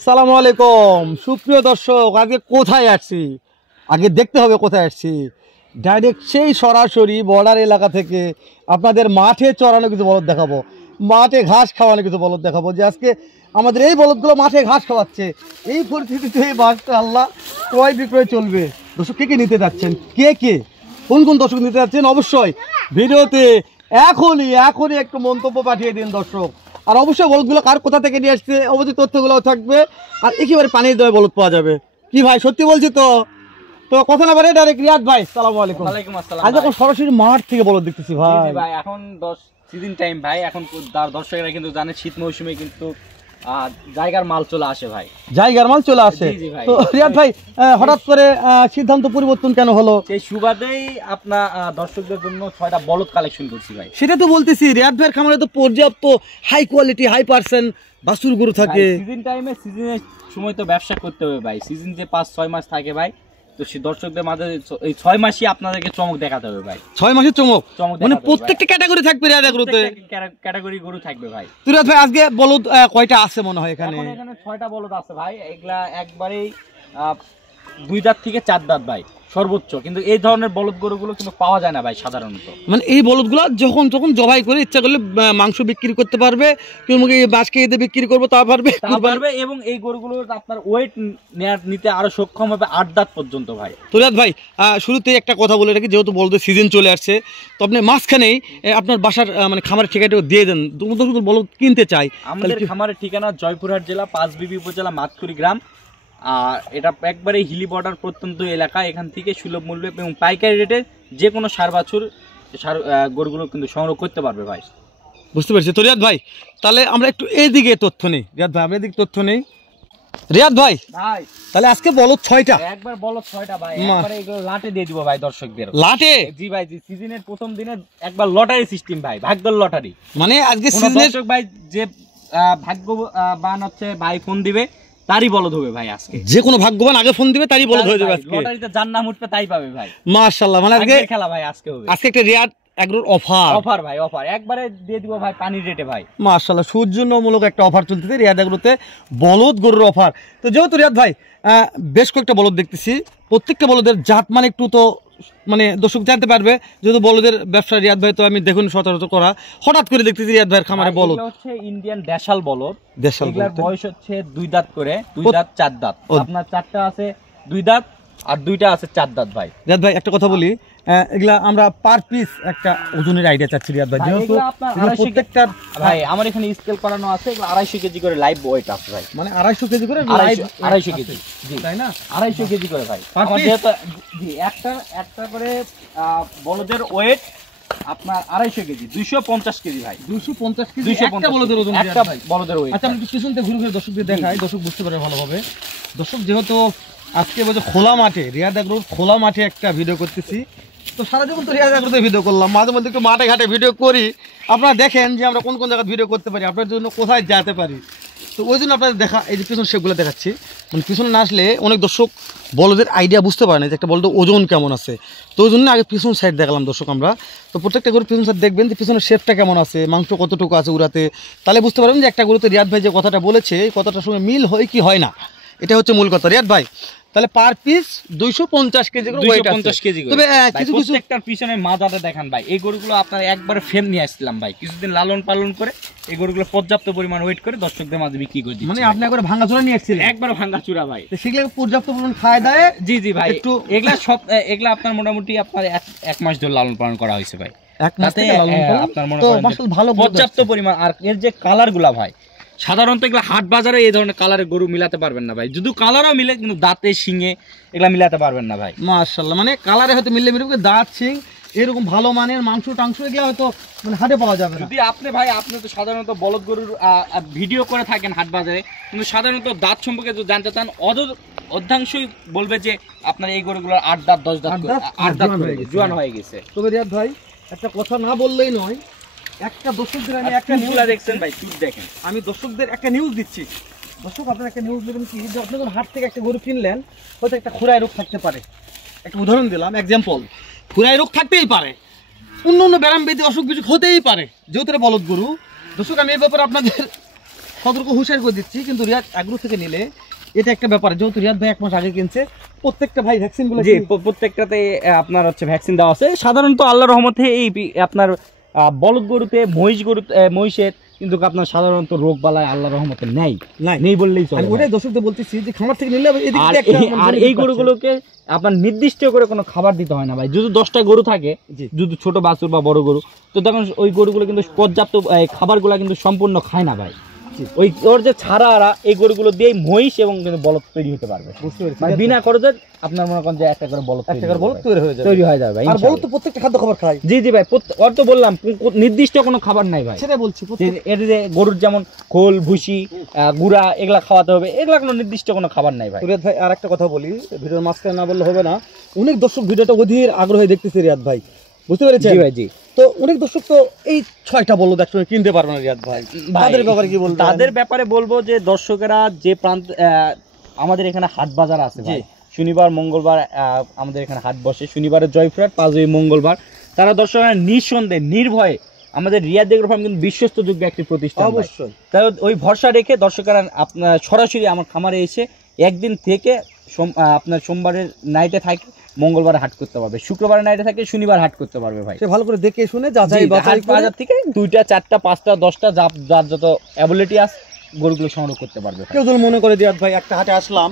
সালামু আলাইকুম সুপ্রিয় দর্শক, আগে কোথায় আসছি, আগে দেখতে হবে কোথায় আসছি। ডাইরেক্ট সেই সরাসরি বর্ডার এলাকা থেকে আপনাদের মাঠে চড়ানো কিছু বলদ দেখাবো, মাঠে ঘাস খাওয়ানো কিছু বলদ দেখাবো। যে আজকে আমাদের এই বলদগুলো মাঠে ঘাস খাওয়াচ্ছে। এই পরিস্থিতিতে এই বাসটা আল্লাহ ক্রয় বিক্রয় চলবে। দর্শক কে নিতে যাচ্ছেন, কে কোন কোন দর্শক নিতে যাচ্ছেন, অবশ্যই ভিডিওতে এখনই একটু মন্তব্য পাঠিয়ে দিন দর্শক। আর অবশ্যই বলদগুলো কার কোথা থেকে নিয়ে আসছে অবশ্যই তথ্যগুলো থাকবে। আর একেবারে পানির দমে বলদ পাওয়া যাবে। কি ভাই সত্যি বলছি তো? তো কথা না বলে ডাইরেক্ট রিয়াদ ভাই, সালামু আলাইকুম। ওয়ালাইকুম আসসালাম। আজ এখন সরাসরি মাঠ থেকে বলদ দেখতেছি ভাই। ভাই এখন সিজন টাইম ভাই, এখন দর্শকরা কিন্তু জানে শীত মৌসুমে কিন্তু জায়গার মাল চলে আসে ভাই, জায়গার মাল চলে আসে। তো রিয়াদ ভাই হঠাৎ করে সিদ্ধান্ত পরিবর্তন কেন হলো? সেই সুবাদেই আপনার দর্শকদের জন্য 6টা বলদ কালেকশন করছি ভাই। সেটা তো বলতেছি, রিয়াদ ভাইয়ের খামারে তো পর্যাপ্ত হাই কোয়ালিটি হাই পার্সেন্ট বাছুর গরু থাকে। সিজন টাইমে সিজনের সময় তো ব্যবসা করতে হবে ভাই। সিজন যে 5-6 মাস থাকে ভাই, তো সেই দর্শকদের মাঝে এই 6 মাসই আপনাদেরকে চমক দেখাতে হবে ভাই। 6 মাসের চমক মানে প্রত্যেকটা ক্যাটাগরি থাকবে রিয়াদ এগ্রোতে, ক্যাটাগরি গরু থাকবে ভাই। রিয়াদ ভাই আজকে বলদ কয়টা আছে মনে হয় এখানে? এখানে 6টা বলদ আছে ভাই। এগুলা একবারেই 2 দাঁত থেকে 4 দাঁত ভাই সর্বোচ্চ। কিন্তু এই ধরনের বলদ গরুগুলো কিন্তু পাওয়া যায় না ভাই সাধারণত। মানে এই বলদগুলো যখন জবাই করে ইচ্ছা করলে মাংস বিক্রি করতে পারবে, কেউ বাসকে এতে বিক্রি করবো তা পারবে। এবং এই গরুগুলো আপনার ওয়েট নিতে আরো সক্ষম হবে 8 দাঁত পর্যন্ত ভাই। তো রিয়াদ ভাই শুরুতেই একটা কথা বলে রাখি, যেহেতু বলদের সিজন চলে আসছে, তো আপনি মাঝখানেই আপনার বাসার মানে খামারের ঠিকানাটা দিয়ে দেন, বলদ কিনতে চাই। আমাদের খামারের ঠিকানা জয়পুরহাট জেলা পাঁচবিবি উপজেলা মাতকুড়ি গ্রাম। আর এটা একবারে হিলি বর্ডার প্রত্যন্ত এলাকা। এখান থেকে সুলভ মূল্যে এবং পাইকারি রেটে যে কোনো সার বাছুর গরুগুলো কিন্তু সংগ্রহ করতে পারবে ভাই। বুঝতে পারছি। তো রিয়াদ ভাই তাহলে আমরা একটু এইদিকে তথ্য নেই। রিয়াদ ভাই আমরা এদিকে তথ্য নেই। রিয়াদ ভাই তাহলে আজকে বলদ 6টা, একবার বলদ 6টা ভাই। একবারে এগুলো লাটে দিয়ে দিব ভাই দর্শকদের। লাটে? জি ভাই, জি। সিজনের প্রথম দিনে একবার লটারি সিস্টেম ভাই, ভাগ্যের লটারি। মানে আজকে সিজনের দর্শক ভাই যে ভাগ্যবান হচ্ছে ভাই ফোন দিবে তারই বলদ হবে ভাই। আজকে যে কোনো ভাগ্যবান আগে ফোন দিবে তারই বলদ হয়ে যাবে আজকে। লটারিতে যার নাম উঠবে তাই পাবে ভাই। মাশাআল্লাহ। মানে আজকে খেলা ভাই আজকে হবে। আজকে একটা রিয়াদ এগ্রোর অফার ভাই, অফার একবারে দিয়ে দিব ভাই পানির রেটে ভাই। মাশাআল্লাহ সৌজন্যমূলক একটা অফার চলতেছে রিয়াদ এগ্রোতে, বলদ গরুর অফার। তো যেহেতু রিয়াদ ভাই বেশ কয়েকটা বলদ দেখতেছি, প্রত্যেকটা বলদের জাত মানে একটু তো মানে দর্শক জানতে পারবে, যেহেতু বলদের ব্যবসা রিয়াদ ভাই তো আমি দেখুন সচরাচর করা, হঠাৎ করে দেখতেছি রিয়াদ ভাইয়ের খামারে বলদ হচ্ছে ইন্ডিয়ান দেশাল বলদ। দেশাল বয়স হচ্ছে 2 দাঁত করে, 2 দাঁত 4 দাঁত। আপনার 4টা আছে 2 দাঁত আর 2টা আছে 4 দাঁত ভাই। রিয়াদ ভাই একটা কথা বলি, এগুলা আমরা পার পিস একটা ওজনের আইডিয়া চাচ্ছি রিয়াদ ভাই, যেহেতু প্রত্যেকটা ভাই আমার এখানে স্কেল করানো আছে। এগুলো 250 কেজি করে লাইভ ওয়েট আছে ভাই। মানে 250 কেজি করে, 250 কেজি, জি তাই না? 250 কেজি করে ভাই। যেহেতু জি একটা করে বলদের ওয়েট আপনার 250 কেজি, 250 কেজি ভাই। 250 কেজি একটা বলদের ওজন, একটা বলদের ওয়েট। আচ্ছা আমি একটু পিছন থেকে ঘুরে দর্শকদের দেখাই, দর্শক বুঝতে পারে ভালোভাবে। দর্শক যেহেতু আজকে বলছে খোলা মাঠে, রিয়াদ এগ্রোর খোলা মাঠে একটা ভিডিও করতেছি, তো সারা জীবন তো রিয়াদ এগ্রোতে ভিডিও করলাম, মাঝে মধ্যে একটু মাঠে ঘাটে ভিডিও করি। আপনারা দেখেন যে আমরা কোন কোন জায়গায় ভিডিও করতে পারি, আপনার জন্য কোথায় যেতে পারি। তো ওই জন্য আপনাদের দেখা এই যে পিছন শেপগুলো দেখাচ্ছি। মানে পিছনে না আসলে অনেক দর্শক বলদের আইডিয়া বুঝতে পারে না যে একটা বলদের ওজন কেমন আছে। তো ওই জন্য আগে পিছন সাইড দেখালাম দর্শক আমরা। তো প্রত্যেকটা গরুর পিছন সাইড দেখবেন যে পিছনের শেপটা কেমন আছে, মাংস কতটুকু আছে উড়াতে, তাহলে বুঝতে পারবেন যে একটা গরুতে রিয়াদ ভাই যে কথাটা বলেছে এই কথাটার সঙ্গে মিল হয় কি হয় না। এটা হচ্ছে মূল কথা রিয়াদ ভাই। তাহলে পার পিস 250 কেজি করে ওয়েট আছে। 250 কেজি করে। তবে কিছু প্রত্যেকটার পিছনে মাজাটা দেখেন ভাই। এই গরুগুলো আপনারা একবারে ফেম নিয়ে আসছিলাম ভাই, কিছুদিন লালন পালন করে এই গরুগুলো পর্যাপ্ত পরিমাণ ওয়েট করে দর্শকদের মাঝে বিক্রি করে দিচ্ছি। মানে আপনি একবারে ভাঙাচুরা নিয়ে আসছিলেন? একবারে ভাঙাচুরা ভাই। তো সেগুলো পর্যাপ্ত পরিমাণ খায় দেয়? জি জি ভাই। একটু এগুলা আপনার মোটামুটি আপনার 1 মাস ধরে লালন পালন করা হয়েছে ভাই। 1 মাস থেকে লালন পালন আপনার মনে করেন ভালো পর্যাপ্ত পরিমাণ। আর এর যে কালারগুলা ভাই, সাধারণত এগুলো হাট বাজারে এই ধরনের কালারের গরু মিলাতে পারবেন না ভাই। যদি কালারও মিলে কিন্তু দাঁতে শিঙে এগুলা মিলাতে পারবেন না ভাই। মাশাআল্লাহ। মানে কালারে হয়তো মিললে দাঁত শিং এরকম ভালো মানের মাংস টাংস এগুলো হয়তো মানে হাটে পাওয়া যাবে না। যদি আপনি তো সাধারণত বলদ গরুর ভিডিও করে থাকেন হাট বাজারে, কিন্তু সাধারণত দাঁত সম্পর্কে যদি জানতে চান অর্ধাংশই বলবে যে আপনার এই গরুগুলোর 8 দাঁত 10 দাঁত জোয়ান হয়ে গেছে। তবে রিয়াদ ভাই একটা কথা না বললেই নয়, একটা দর্শকদের আমি একটা নিউজ দেখছেন ভাই, চুপ দেখেন। আমি দর্শকদের একটা নিউজ দিচ্ছি। দর্শক আপনার একটা নিউজ দেবেন কি, যে আপনি যখন হাট থেকে একটা গরু কিনলেন হয়তো একটা খুরাই রোগ থাকতে পারে, একটা উদাহরণ দিলাম এক্সাম্পল, খুরাই রোগ থাকতেই পারে, অন্য ব্যারাম ব্যাধি অসুখ বিসুখ হতেই পারে, যেহেতু বলদ গরু। দর্শক আমি এই ব্যাপারে আপনাদের সতর্ক হুঁশিয়ার করে দিচ্ছি, কিন্তু রিয়াদ এগ্রো থেকে নিলে এটা একটা ব্যাপার, যেহেতু রিয়াদ ভাই 1 মাস আগে কিনছে, প্রত্যেকটা ভাই ভ্যাকসিন গুলো জি প্রত্যেকটাতে আপনার হচ্ছে ভ্যাকসিন দেওয়া আছে। সাধারণত আল্লাহর রহমতে এই আপনার বলদ গরুতে মহিষের কিন্তু আপনার সাধারণত রোগ বালায় আল্লাহর রহমতে নেই বললেই চলে। আমি ওটাই দর্শকদের বলতেছি যে খামার থেকে নিলে আর এই গরুগুলোকে আপনার নির্দিষ্ট করে কোনো খাবার দিতে হয় না ভাই। যদি 10টা গরু থাকে, যদি ছোট বাছুর বা বড় গরু, তো তখন ওই গরুগুলো কিন্তু পর্যাপ্ত খাবারগুলো কিন্তু সম্পূর্ণ খায় না ভাই। ওই ওর যে ছাড়া এই গরুগুলো দিয়ে মহিষ এবং কিন্তু বলদ তৈরি হতে পারবে। বুঝতে পেরেছি, মানে বিনা খরচে আপনার মনে করেন যে একটা করে বলদ তৈরি হয়ে যাবে ভাই। আর বলদ তো প্রত্যেকটা খাদ্য খাবার খায়। জি ভাই, ওর তো বললাম নির্দিষ্ট কোনো খাবার নাই ভাই, সেটা বলছি। এর যে গরুর যেমন খোল ভুসি গুড়া এগুলা খাওয়াতে হবে, এগুলা কোনো নির্দিষ্ট কোনো খাবার নাই ভাই। রিয়াদ ভাই আর একটা কথা বলি, ভিডিওর মাঝখানে না বললে হবে না, অনেক দর্শক ভিডিওটা অধীর আগ্রহে দেখতেছে রিয়াদ ভাই, বুঝতে পেরেছেন? জি ভাই জি। তো অনেক দর্শক তো এই 6টা বলদ একসঙ্গে কিনতে পারবে না রিয়াদ ভাই, তাদের ব্যাপারে কি বলবো? তাদের ব্যাপারে বলবো যে দর্শকেরা যে প্রান্ত, আমাদের এখানে হাট বাজার আছে ভাই, শনিবার মঙ্গলবার আমাদের এখানে হাট বসে, শনিবারে জয়পুরহাট, 5 মঙ্গলবার। তারা দর্শকরা নিঃসন্দেহে নির্ভয়ে আমাদের রিয়াদ এগ্রো ফার্ম কিন্তু বিশ্বস্তযোগ্য একটি প্রতিষ্ঠান, অবশ্যই। তাই ওই ভরসা রেখে দর্শকরা আপনার সরাসরি আমার খামারে এসে একদিন থেকে আপনার সোমবারের নাইটে থাকে, মঙ্গলবার হাট করতে পারবে, শুক্রবার নাইটে থাকে, শনিবার হাট করতে পারবে ভাই। সে ভালো করে দেখে শুনে যাচাই বাছাই বাজার থেকে 2টা 4টা 5টা 10টা যার যত অ্যাবিলিটি আছে গরুগুলো সংগ্রহ করতে পারবে। কেউ যদি মনে করে রিয়াদ ভাই একটা হাটে আসলাম,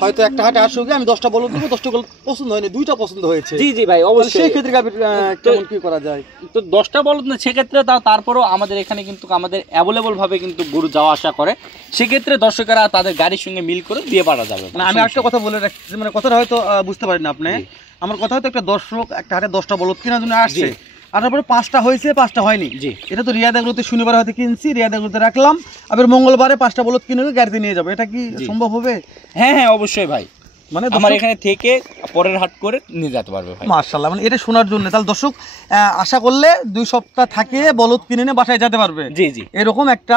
হয়তো একটা হাটে আসুক আমি 10টা বলদ দেবো, 10টা পছন্দ হয়নি, 2টা পছন্দ হয়েছে, জি ভাই অবশ্যই, সেই ক্ষেত্রে কেমন কি করা যায়? তো 10টা বলদ না, সেক্ষেত্রে তারপরও আমাদের এখানে কিন্তু আমাদের অ্যাভেলেবল ভাবে কিন্তু গরু যাওয়া আসা করে, সেক্ষেত্রে দর্শকেরা তাদের গাড়ির সঙ্গে মিল করে দিয়ে পাঠা যাবে। না আমি একটা কথা বলে রাখছি, মানে কথাটা হয়তো বুঝতে পারেন আপনি, আমার কথা হয়তো একটা দর্শক একটা হাটে 10টা বলদ কেনার জন্য আসছে, আর তারপরে 5টা হয়েছে 5টা হয়নি, এটা তো রিয়াদ এগ্রোতে শনিবার হয়তো কিনছি, রিয়াদ এগ্রোতে রাখলাম, আবার মঙ্গলবারে 5টা বলদ কিনে গাড়িতে নিয়ে যাবো, এটা কি সম্ভব হবে? হ্যাঁ অবশ্যই ভাই, মানে আমার এখানে থেকে পরের হাট করে নিয়ে যেতে পারবে ভাই। মাশাআল্লাহ, মানে এটা শোনার জন্য তাহলে দর্শক আশা করলে 2 সপ্তাহ থাকে বলদ কিনে নিয়ে বাসায় যেতে পারবে, জি এরকম একটা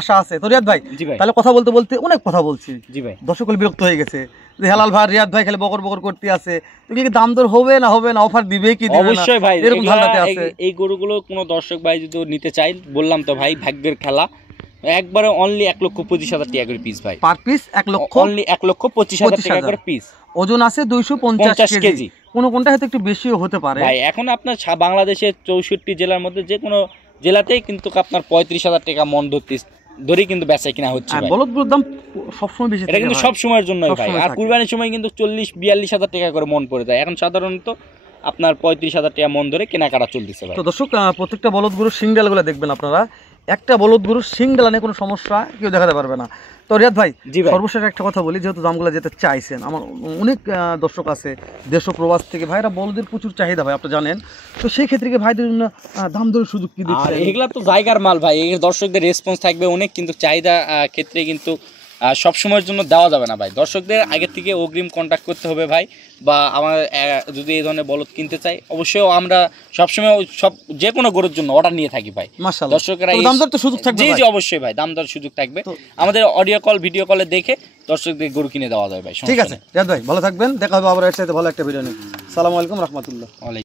আশা আছে। তো রিয়াদ ভাই তাহলে কথা বলতে বলতে অনেক কথা বলছি, জি ভাই দর্শক বিরক্ত হয়ে গেছে যে হেলাল ভাই রিয়াদ ভাই খালি বকর বকর করতে আছে, তুমি কি দাম দর হবে না অফার দিবে কি দিবে না? অবশ্যই ভাই, এরকম ধারণাতে আছে। এই গরুগুলো কোনো দর্শক ভাই যদি নিতে চায়, বললাম তো ভাই ভাগ্যের খেলা, একবারে অনলি 1,25,000 টাকা করে পিস ভাই, পার পিস 1 লক্ষ, অনলি 1,25,000 টাকা করে পিস। ওজন আছে 250 কেজি, কোনটা হয়তো একটু বেশিও হতে পারে ভাই। এখন আপনার বাংলাদেশের 64 জেলার মধ্যে যে কোনো জেলাতেই কিন্তু আপনার 35,000 টাকা মন ধরেই কিন্তু বেচা কিনা হচ্ছে ভাই। বলদগুলোর দাম সবসময় বেশি, এটা কিন্তু সব সময়ের জন্য ভাই, আর কুরবানির সময় কিন্তু 40-42,000 টাকা করে মন পড়ে যায়। এখন সাধারণত আপনার 35,000 টাকা মন ধরে কেনাকাটা চলতেছে ভাই। তো দর্শক প্রত্যেকটা বলদ গরুর সিংডালগুলো দেখবেন আপনারা, একটা বলদ গরুর সিংডালা নিয়ে কোনো সমস্যা কেউ দেখাতে পারবে না। তো রিয়াদ ভাই সর্বশেষ একটা কথা বলি, যেহেতু দামগুলো যেতে চাইছেন, আমার অনেক দর্শক আছে দেশ ও প্রবাস থেকে, ভাইরা বলদের প্রচুর চাহিদা ভাই, আপনি জানেন, তো সেই ক্ষেত্রে কি ভাইদের জন্য দাম দরের সুযোগ কি দিচ্ছেন? এগুলা তো জায়গার মাল ভাই, এর দর্শকদের রেসপন্স থাকবে অনেক, কিন্তু চাহিদা ক্ষেত্রে কিন্তু সব সময়ের জন্য দেওয়া যাবে না ভাই। দর্শকদের আগের থেকে অগ্রিম কন্ট্যাক্ট করতে হবে ভাই, বা আমার যদি এই ধরনের বলদ কিনতে চাই, অবশ্যই আমরা সবসময় সব যে কোনো গরুর জন্য অর্ডার নিয়ে থাকি ভাই। দর্শকরা দাম দর তো সুযোগ থাকবে, জি অবশ্যই ভাই, দাম দর সুযোগ থাকবে, আমাদের অডিও কল ভিডিও কলে দেখে দর্শকদের গরু কিনে দেওয়া যাবে ভাই। ঠিক আছে রিয়াদ ভাই, ভালো থাকবেন, দেখা হবে আবার এর সাথে ভালো একটা ভিডিও নিয়ে। আসসালামু আলাইকুম রাহমাতুল্লাহ।